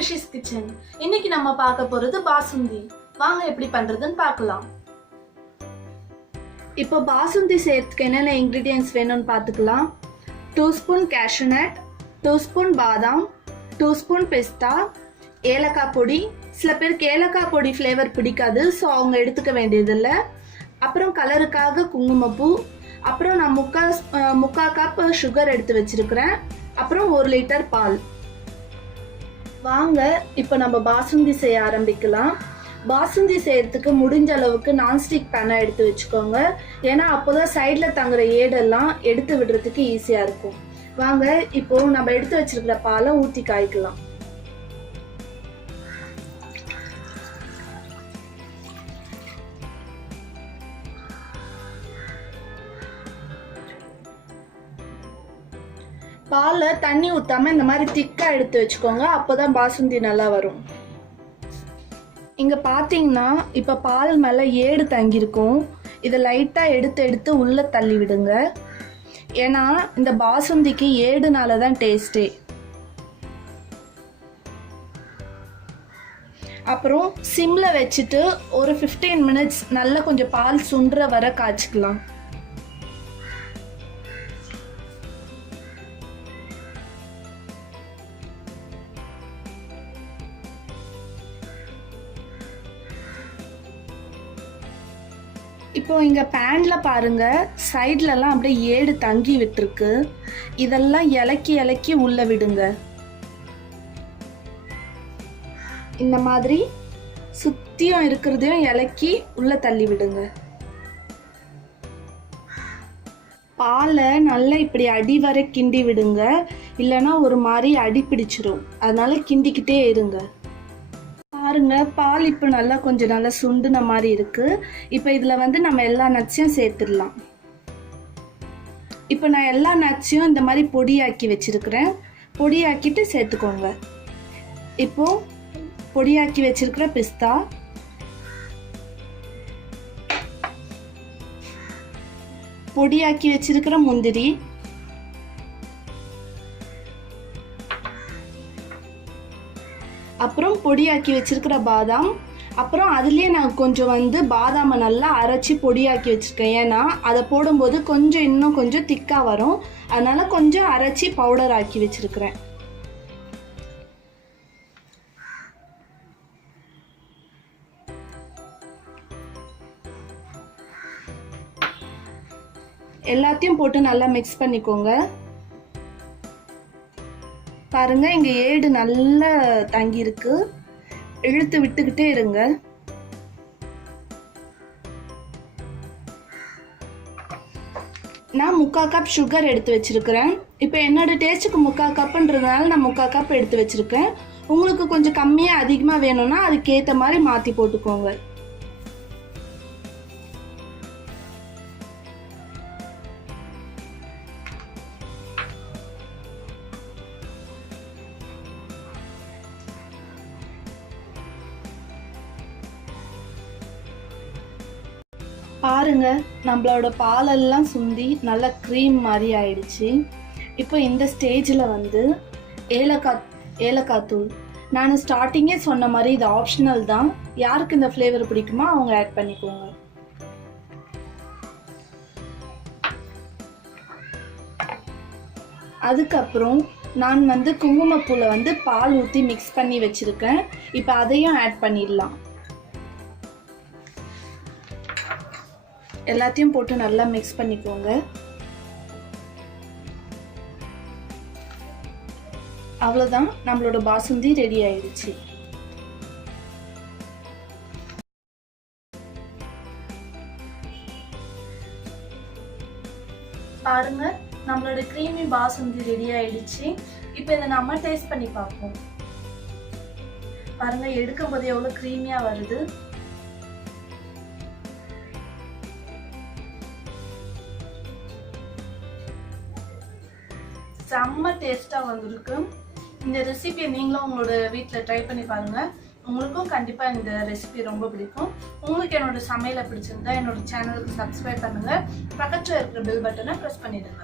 Rishis kitchen. இன்னைக்கு நம்ம பார்க்க போறது பாசுந்தி. வாங்க எப்படி பண்றதுன்னு பார்க்கலாம். இப்போ பாசுந்தி செய்யறதுக்கு என்னென்ன இன்கிரிடியன்ஸ் வேணும்னு பார்த்துக்கலாம். 2 ஸ்பூன் கேஷ்யூ நட், 2 ஸ்பூன் பாதாம், 2 ஸ்பூன் பிஸ்தா, ஏலக்காய் பொடி. சில பேருக்கு ஏலக்காய் பொடி ஃப்ளேவர் பிடிக்காது, ஸோ அவங்க எடுத்துக்க வேண்டியதில்லை. அப்புறம் கலருக்காக குங்குமப்பூ, அப்புறம் நான் முக்கால் கப் சுகர் எடுத்து வச்சிருக்கிறேன். அப்புறம் 1 லிட்டர் பால். வாங்க இப்போ நம்ம பாசுந்தி செய்ய ஆரம்பிக்கலாம். பாசுந்தி செய்யறதுக்கு முடிஞ்ச அளவுக்கு நான்ஸ்டிக் பேனை எடுத்து வச்சுக்கோங்க. ஏன்னா அப்போதான் சைடில் தங்குற ஏடெல்லாம் எடுத்து விடுறதுக்கு ஈஸியாக இருக்கும். வாங்க இப்போ நம்ம எடுத்து வச்சிருக்கிற பாலை ஊற்றி காய்க்கலாம். பாலில் தண்ணி ஊற்றாமல் இந்த மாதிரி திக்காக எடுத்து வச்சுக்கோங்க. அப்போதான் பாசுந்தி நல்லா வரும். இங்கே பார்த்தீங்கன்னா இப்போ பால் மேலே ஏடு தங்கியிருக்கும். இதை லைட்டாக எடுத்து உள்ளே தள்ளி விடுங்க. ஏன்னா இந்த பாசுந்திக்கு ஏடுனால தான் டேஸ்ட்டே. அப்புறம் சிம்மில் வச்சுட்டு ஒரு 15 மினிட்ஸ் நல்லா கொஞ்சம் பால் சுண்டுற வர காய்ச்சிக்கலாம். இப்போ இங்கே பேனில் பாருங்கள், சைட்லலாம் அப்படியே ஏடு தங்கி விட்டுருக்கு. இதெல்லாம் இலக்கி உள்ளே விடுங்க. இந்த மாதிரி சுற்றியும் இருக்கிறதையும் இலக்கி உள்ளே தள்ளி விடுங்க. பாலை நல்லா இப்படி அடி வரை கிண்டி விடுங்க, இல்லைன்னா ஒரு மாதிரி அடி பிடிச்சிரும். அதனால கிண்டிக்கிட்டே இருங்க. பாருங்க, பால் இப்போ நல்லா கொஞ்சம் நல்லா சுண்டுன மாதிரி இருக்கு. இப்போ இதில் நம்ம எல்லா நட்ஸையும் சேர்த்துடலாம். இப்போ நான் எல்லா நட்ஸையும் இந்த மாதிரி பொடியாக்கி வச்சிருக்கிறேன். பொடியாக்கிட்டு சேர்த்துக்கோங்க. இப்போ பொடியாக்கி வச்சிருக்கிற பிஸ்தா, பொடியாக்கி வச்சிருக்கிற முந்திரி, அப்புறம் பொடியாக்கி வச்சிருக்கிற பாதாம். அப்புறம் அதுலேயே நான் கொஞ்சம் பாதாமை நல்லா அரைச்சி பொடியாக்கி வச்சுருக்கேன். ஏன்னா அதை போடும்போது இன்னும் கொஞ்சம் திக்காக வரும். அதனால கொஞ்சம் அரைச்சி பவுடர் ஆக்கி வச்சிருக்கிறேன். எல்லாத்தையும் போட்டு நல்லா மிக்ஸ் பண்ணிக்கோங்க. பாருங்க, இங்க ஏடு நல்லா தங்கி இருக்கு. இழுத்து விட்டுக்கிட்டே இருங்க. நான் 3/4 கப் சுகர் எடுத்து வச்சிருக்கிறேன். இப்போ என்னோட டேஸ்ட்டுக்கு 3/4 கப்புன்றதுனால நான் 3/4 கப் எடுத்து வச்சிருக்கேன். உங்களுக்கு கொஞ்சம் கம்மியாக அதிகமாக வேணும்னா அதுக்கேற்ற மாதிரி மாற்றி போட்டுக்கோங்க. பாருங்க, நம்மளோட பாலெல்லாம் சுண்டி நல்லா க்ரீம் மாதிரி ஆயிடுச்சு. இப்போ இந்த ஸ்டேஜில் ஏலக்காய் தூள். நான் ஸ்டார்டிங்கே சொன்ன மாதிரி இது ஆப்ஷனல் தான். யாருக்கு இந்த ஃப்ளேவர் பிடிக்குமோ அவங்க ஆட் பண்ணிக்கோங்க. அதுக்கப்புறம் நான் குங்குமப்பூவில் பால் ஊற்றி மிக்ஸ் பண்ணி வச்சுருக்கேன். இப்போ அதையும் ஆட் பண்ணிடலாம். எல்லாத்தையும் போட்டு நல்லா மிக்ஸ் பண்ணிக்கோங்க. அவ்வளோதான், நம்மளோட பாசுந்தி ரெடி ஆயிடுச்சு. பாருங்க, நம்மளோட கிரீமி பாசுந்தி ரெடி ஆயிடுச்சு. இப்போ இதை நம்ம டேஸ்ட் பண்ணி பார்ப்போம். பாருங்க, எடுக்கும் போது எவ்வளோ கிரீமியா வருது. செம்ம டேஸ்ட்டாக வந்திருக்கு. இந்த ரெசிபியை நீங்களும் உங்களோட வீட்டில் ட்ரை பண்ணி பாருங்கள். உங்களுக்கும் கண்டிப்பாக இந்த ரெசிபி ரொம்ப பிடிக்கும். உங்களுக்கு என்னோட சமையலை பிடிச்சிருந்தா என்னோட சேனலுக்கு சப்ஸ்கிரைப் பண்ணுங்கள். பக்கத்தில் இருக்கிற பெல் பட்டனை ப்ரெஸ் பண்ணிடுங்க.